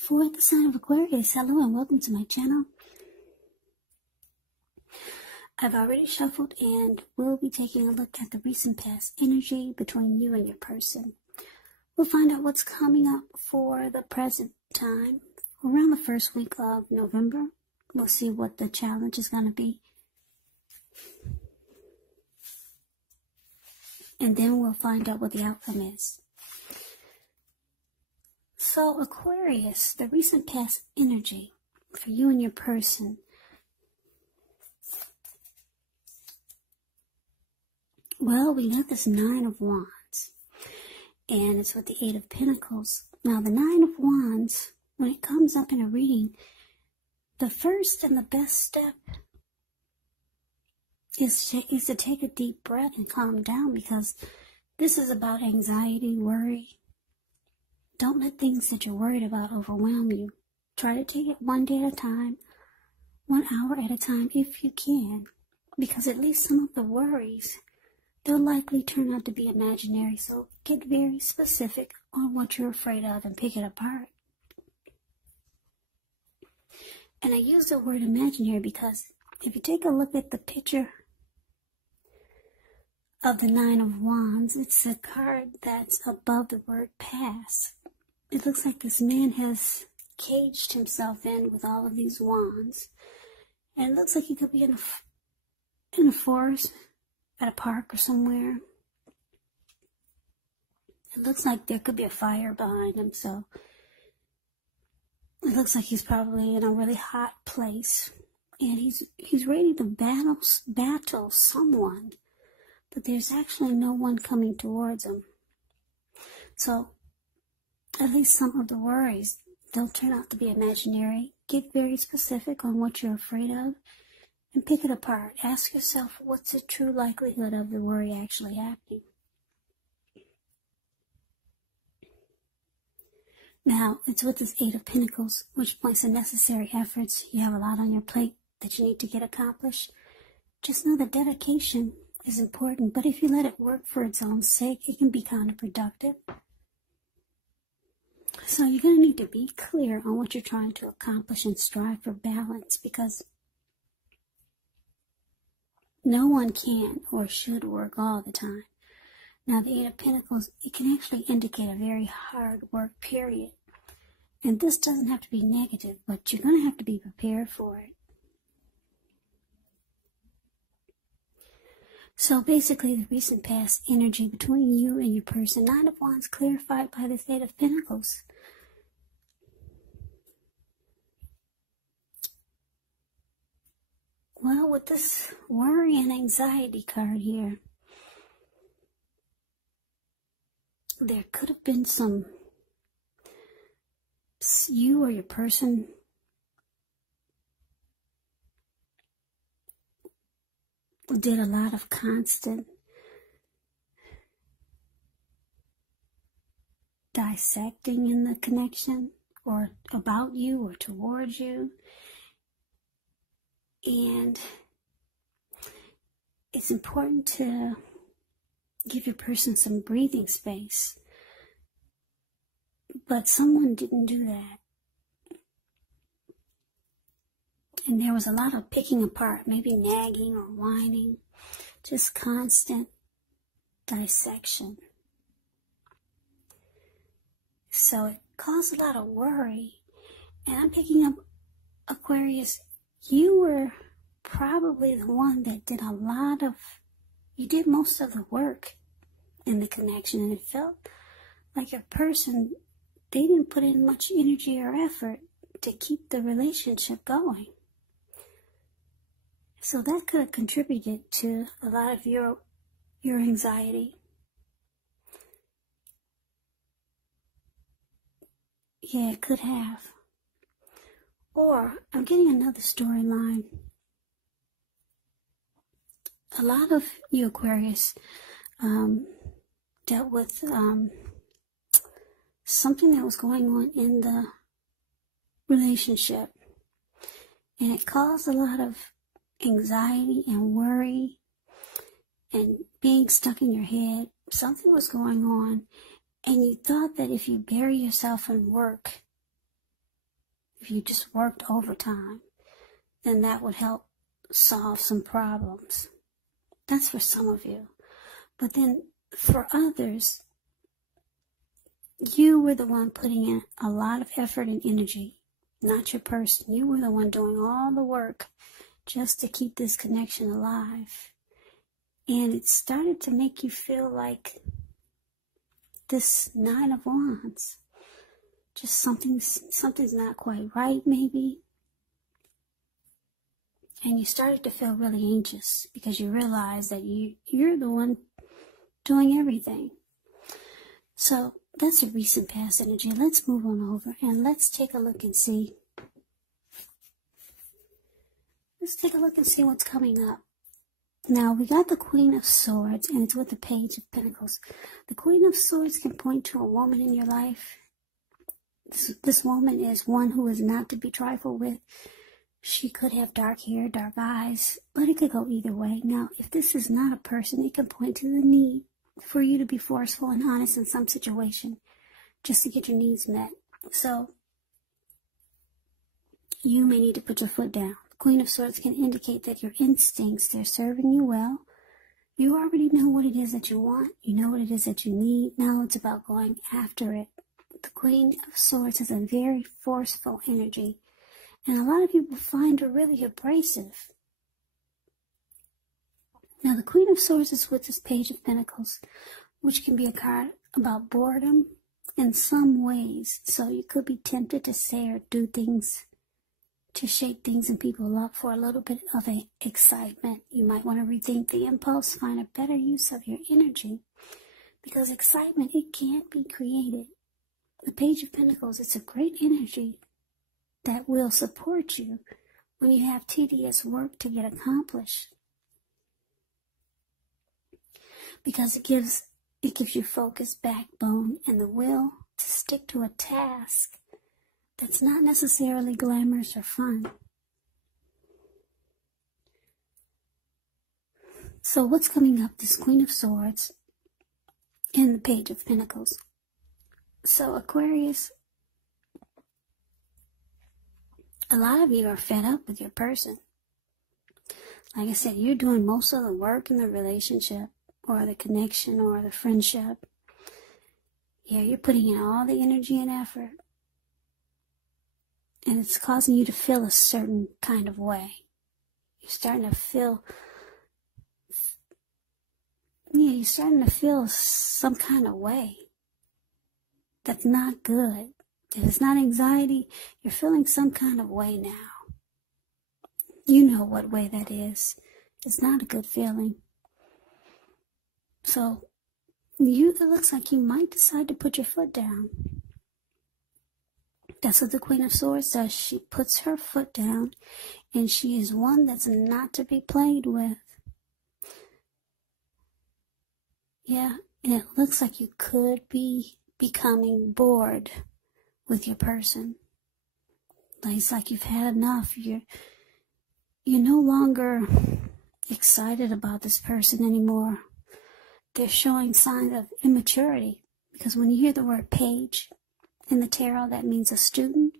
For the sign of Aquarius, hello and welcome to my channel. I've already shuffled and we'll be taking a look at the recent past energy between you and your person. We'll find out what's coming up for the present time around the first week of November. We'll see what the challenge is going to be. And then we'll find out what the outcome is. So Aquarius, the recent past energy for you and your person. Well, we got this Nine of Wands, and it's with the Eight of Pentacles. Now, the Nine of Wands, when it comes up in a reading, the first and the best step is to take a deep breath and calm down, because this is about anxiety, worry. Don't let things that you're worried about overwhelm you. Try to take it one day at a time, 1 hour at a time if you can, because at least some of the worries, they'll likely turn out to be imaginary. So get very specific on what you're afraid of and pick it apart. And I use the word imaginary because if you take a look at the picture of the Nine of Wands, it's a card that's above the word past. It looks like this man has caged himself in with all of these wands. And it looks like he could be in a forest, at a park or somewhere. It looks like there could be a fire behind him, so it looks like he's probably in a really hot place. And he's ready to battle someone, but there's actually no one coming towards him. So at least some of the worries, they'll turn out to be imaginary. Get very specific on what you're afraid of and pick it apart. Ask yourself, what's the true likelihood of the worry actually happening? Now, it's with this Eight of Pentacles, which points to necessary efforts. You have a lot on your plate that you need to get accomplished. Just know that dedication is important, but if you let it work for its own sake, it can be counterproductive. So you're going to need to be clear on what you're trying to accomplish and strive for balance, because no one can or should work all the time. Now, the Eight of Pentacles, it can actually indicate a very hard work period. And this doesn't have to be negative, but you're going to have to be prepared for it. So basically, the recent past energy between you and your person, Nine of Wands clarified by this Eight of Pentacles. Well, with this worry and anxiety card here, there could have been you or your person did a lot of constant dissecting in the connection, or about you or towards you. And it's important to give your person some breathing space. But someone didn't do that. And there was a lot of picking apart, maybe nagging or whining, just constant dissection. So it caused a lot of worry. And I'm picking up, Aquarius, you were probably the one that did you did most of the work in the connection, and it felt like your person, they didn't put in much energy or effort to keep the relationship going. So that could have contributed to a lot of your anxiety. Yeah, it could have. Or, I'm getting another storyline. A lot of you Aquarius dealt with something that was going on in the relationship. And it caused a lot of anxiety and worry and being stuck in your head. Something was going on, and you thought that if you bury yourself in work, if you just worked overtime, then that would help solve some problems. That's for some of you. But then for others, you were the one putting in a lot of effort and energy, not your person. You were the one doing all the work just to keep this connection alive. And it started to make you feel like this Nine of Wands. Just something's not quite right, maybe. And you started to feel really anxious because you realized that you're the one doing everything. So that's a recent past energy. Let's move on over and let's take a look and see. Let's take a look and see what's coming up. Now, we got the Queen of Swords, and it's with the Page of Pentacles. The Queen of Swords can point to a woman in your life. This woman is one who is not to be trifled with. She could have dark hair, dark eyes, but it could go either way. Now, if this is not a person, it can point to the need for you to be forceful and honest in some situation just to get your needs met. So, you may need to put your foot down. Queen of Swords can indicate that your instincts, they're serving you well. You already know what it is that you want. You know what it is that you need. Now it's about going after it. The Queen of Swords has a very forceful energy. And a lot of people find her really abrasive. Now the Queen of Swords is with this Page of Pentacles, which can be a card about boredom in some ways. So you could be tempted to say or do things to shake things and people up for a little bit of excitement. You might want to rethink the impulse, find a better use of your energy, because excitement, it can't be created. The Page of Pentacles, it's a great energy that will support you when you have tedious work to get accomplished, because it gives you focus, backbone, and the will to stick to a task that's not necessarily glamorous or fun. So what's coming up? This Queen of Swords and the Page of Pentacles. So Aquarius, a lot of you are fed up with your person. Like I said, you're doing most of the work in the relationship or the connection or the friendship. Yeah, you're putting in all the energy and effort. And it's causing you to feel a certain kind of way. You're starting to feel some kind of way that's not good. If it's not anxiety, you're feeling some kind of way now. You know what way that is. It's not a good feeling. So, it looks like you might decide to put your foot down. That's what the Queen of Swords does. She puts her foot down, and she is one that's not to be played with. Yeah, and it looks like you could be becoming bored with your person. It's like you've had enough. You're no longer excited about this person anymore. They're showing signs of immaturity, because when you hear the word page in the tarot, that means a student,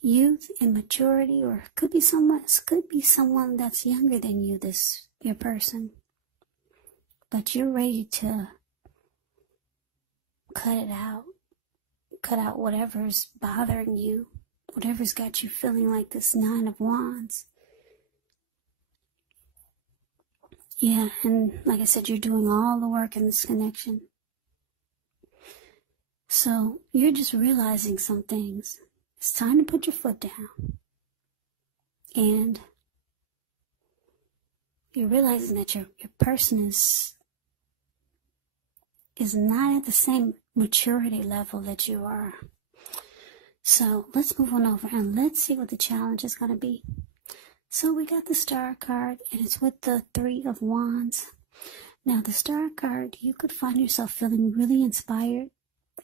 youth, immaturity, or it could be someone that's younger than you, your person. But you're ready to cut it out. Cut out whatever's bothering you, whatever's got you feeling like this Nine of Wands. Yeah, and like I said, you're doing all the work in this connection. So you're just realizing some things. It's time to put your foot down. And you're realizing that your person is not at the same maturity level that you are. So let's move on over and let's see what the challenge is going to be. So we got the Star card, and it's with the Three of Wands. Now the Star card, you could find yourself feeling really inspired,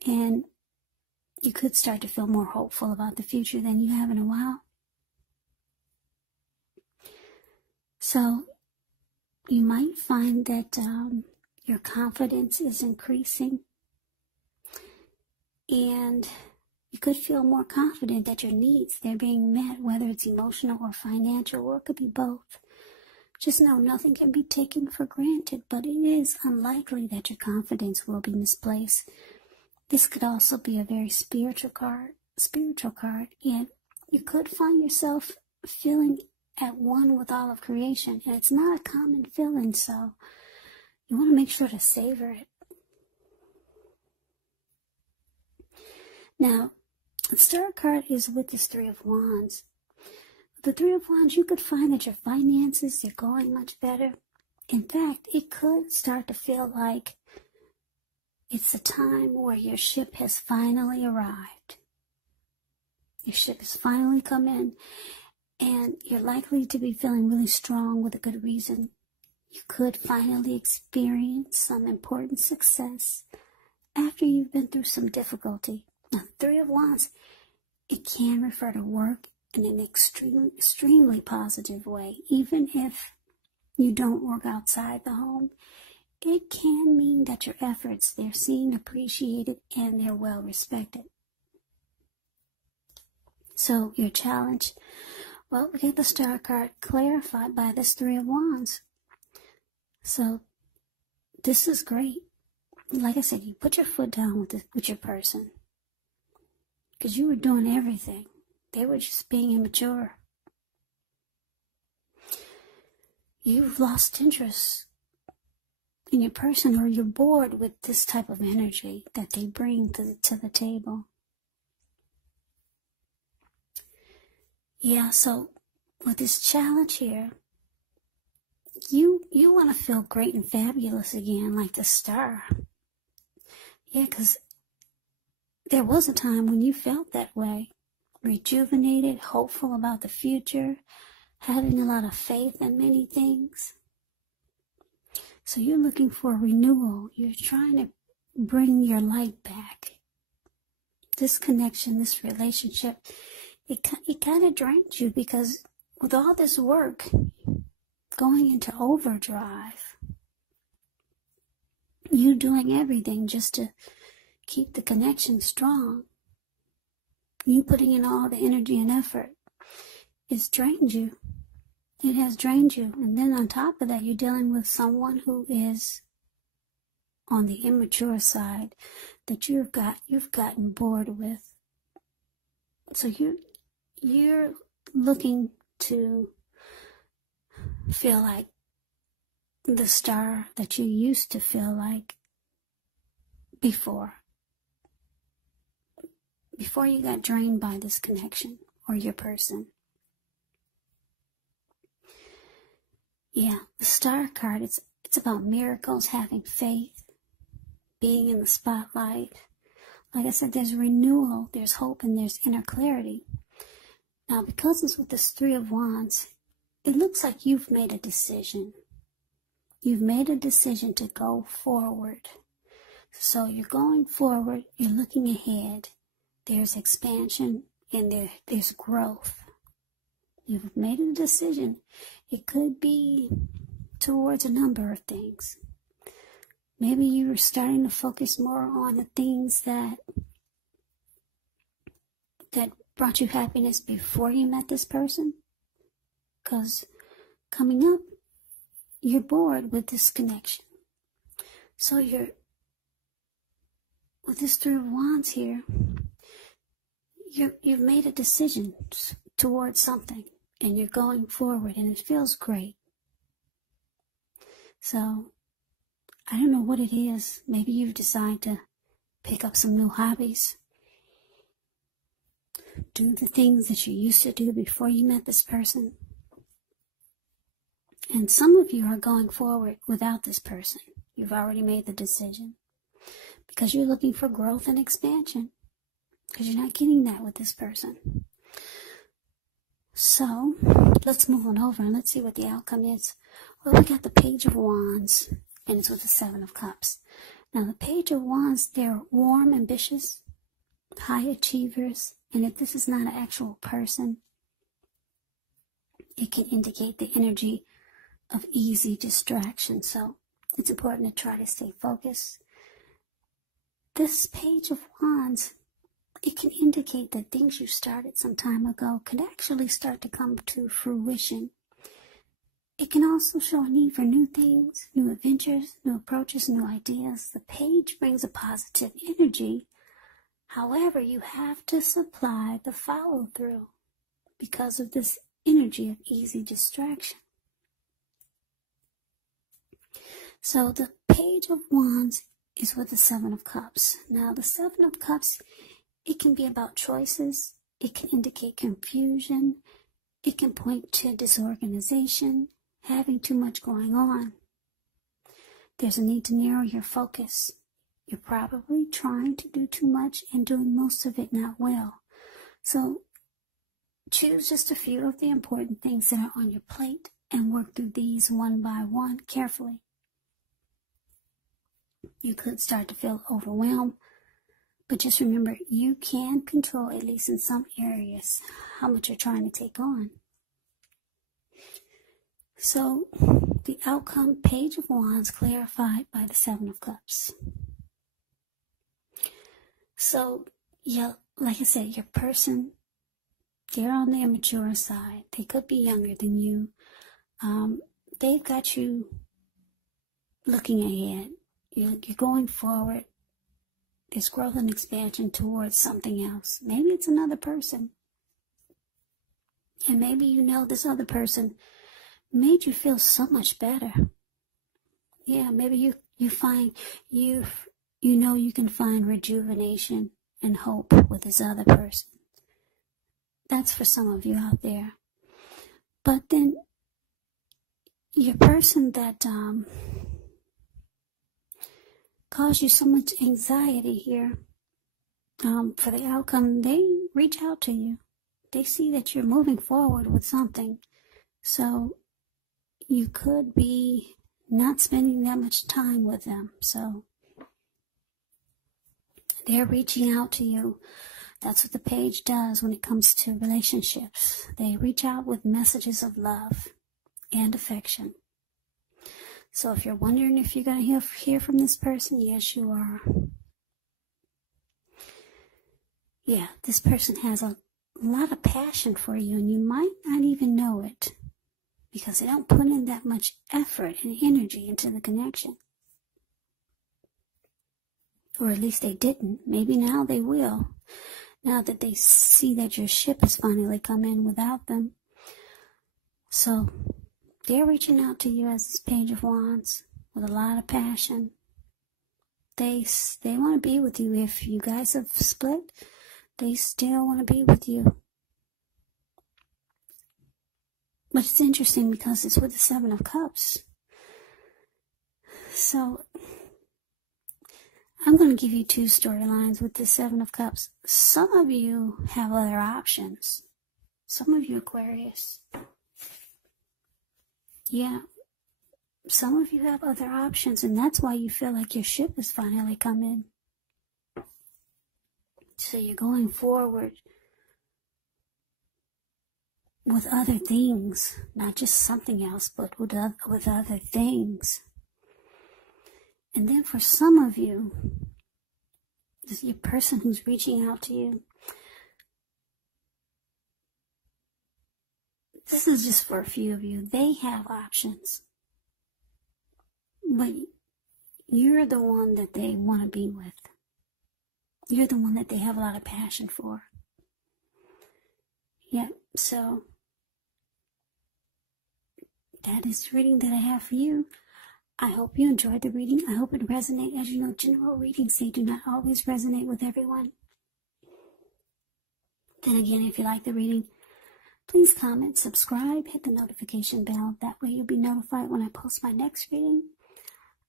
and you could start to feel more hopeful about the future than you have in a while. So you might find that your confidence is increasing, and You could feel more confident that your needs, they're being met, whether it's emotional or financial, or it could be both. Just know nothing can be taken for granted, but it is unlikely that your confidence will be misplaced. This could also be a very spiritual card, and you could find yourself feeling at one with all of creation, and it's not a common feeling, so you want to make sure to savor it. Now, the Star card is with this Three of Wands. The Three of Wands, you could find that your finances, they're going much better. In fact, it could start to feel like it's a time where your ship has finally arrived. Your ship has finally come in, and you're likely to be feeling really strong with a good reason. You could finally experience some important success after you've been through some difficulty. Now, Three of Wands, it can refer to work in an extremely positive way. Even if you don't work outside the home, it can mean that your efforts, they're seen, appreciated, and they're well respected. So your challenge, well, we get the Star card clarified by this Three of Wands. So this is great. Like I said, you put your foot down with your person, because you were doing everything. They were just being immature. You've lost interest in your person, or you're bored with this type of energy that they bring to the table. Yeah, so with this challenge here, you want to feel great and fabulous again, like the Star. Yeah, because there was a time when you felt that way. Rejuvenated, hopeful about the future, having a lot of faith in many things. So you're looking for renewal. You're trying to bring your light back. This connection, this relationship, it kind of drains you, because with all this work going into overdrive, you doing everything just to keep the connection strong, you putting in all the energy and effort, it's drained you. It has drained you. And then on top of that, you're dealing with someone who is on the immature side that you've gotten bored with. So you're looking to feel like the Star that you used to feel like before you got drained by this connection or your person. Yeah, the Star card, it's about miracles, having faith, being in the spotlight. Like I said, there's renewal, there's hope, and there's inner clarity. Now, because it's with this Three of Wands, it looks like you've made a decision. You've made a decision to go forward. So you're going forward, you're looking ahead. There's expansion and there's growth. You've made a decision. It could be towards a number of things. Maybe you were starting to focus more on the things that brought you happiness before you met this person. Because coming up, you're bored with this connection. So with this Three of Wands here, you've made a decision towards something, and you're going forward, and it feels great. So, I don't know what it is. Maybe you've decided to pick up some new hobbies. Do the things that you used to do before you met this person. And some of you are going forward without this person. You've already made the decision. Because you're looking for growth and expansion. Because you're not getting that with this person. So, let's move on over and let's see what the outcome is. Well, we got the Page of Wands, and it's with the Seven of Cups. Now, the Page of Wands, they're warm, ambitious, high achievers, and if this is not an actual person, it can indicate the energy of easy distraction. So, it's important to try to stay focused. This Page of Wands, it can indicate that things you started some time ago could actually start to come to fruition. It can also show a need for new things, new adventures, new approaches, new ideas. The page brings a positive energy. However, you have to supply the follow-through because of this energy of easy distraction. So the Page of Wands is with the Seven of Cups. Now, the Seven of Cups, it can be about choices. It can indicate confusion. It can point to disorganization, having too much going on. There's a need to narrow your focus. You're probably trying to do too much and doing most of it not well. So choose just a few of the important things that are on your plate and work through these one by one carefully. You could start to feel overwhelmed, but just remember, you can control, at least in some areas, how much you're trying to take on. So, the outcome, Page of Wands, clarified by the Seven of Cups. So, yeah, like I said, your person, they're on the immature side. They could be younger than you. They've got you looking ahead. You're going forward. There's growth and expansion towards something else. Maybe it's another person. And maybe you know this other person made you feel so much better. Yeah, maybe you find you know you can find rejuvenation and hope with this other person. That's for some of you out there. But then your person that caused you so much anxiety here for the outcome, they reach out to you. They see that you're moving forward with something. So you could be not spending that much time with them. So they're reaching out to you. That's what the page does when it comes to relationships. They reach out with messages of love and affection. So if you're wondering if you're going to hear from this person, yes, you are. Yeah, this person has a lot of passion for you, and you might not even know it because they don't put in that much effort and energy into the connection. Or at least they didn't. Maybe now they will. Now that they see that your ship has finally come in without them. So they're reaching out to you as this Page of Wands with a lot of passion. They want to be with you. If you guys have split, they still want to be with you. But it's interesting because it's with the Seven of Cups. So I'm going to give you two storylines with the Seven of Cups. Some of you have other options. Some of you Aquarius. Yeah, some of you have other options, and that's why you feel like your ship has finally come in. So you're going forward with other things, not just something else, but with other things. And then for some of you, your person who's reaching out to you, this is just for a few of you. They have options. But you're the one that they want to be with. You're the one that they have a lot of passion for. Yeah, so that is the reading that I have for you. I hope you enjoyed the reading. I hope it resonated. As you know, general readings, they do not always resonate with everyone. Then again, if you like the reading, please comment, subscribe, hit the notification bell. That way you'll be notified when I post my next reading.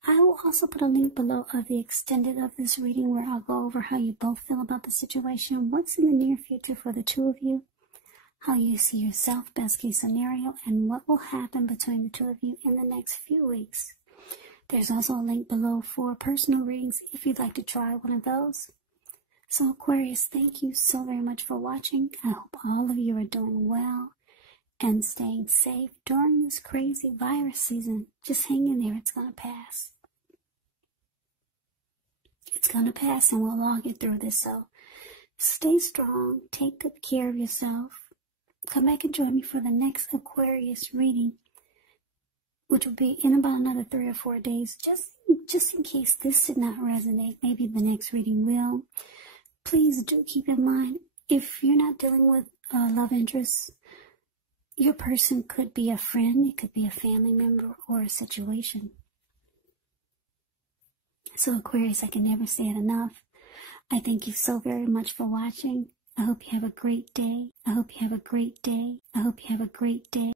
I will also put a link below of the extended of this reading where I'll go over how you both feel about the situation, what's in the near future for the two of you, how you see yourself, best case scenario, and what will happen between the two of you in the next few weeks. There's also a link below for personal readings if you'd like to try one of those. So Aquarius, thank you so very much for watching. I hope all of you are doing well and staying safe during this crazy virus season. Just hang in there. It's going to pass. It's going to pass and we'll all get through this. So Stay strong. Take good care of yourself. Come back and join me for the next Aquarius reading, which will be in about another 3 or 4 days. Just in case this did not resonate, maybe the next reading will. Please do keep in mind, if you're not dealing with love interests, your person could be a friend, it could be a family member, or a situation. So Aquarius, I can never say it enough. I thank you so very much for watching. I hope you have a great day. I hope you have a great day. I hope you have a great day.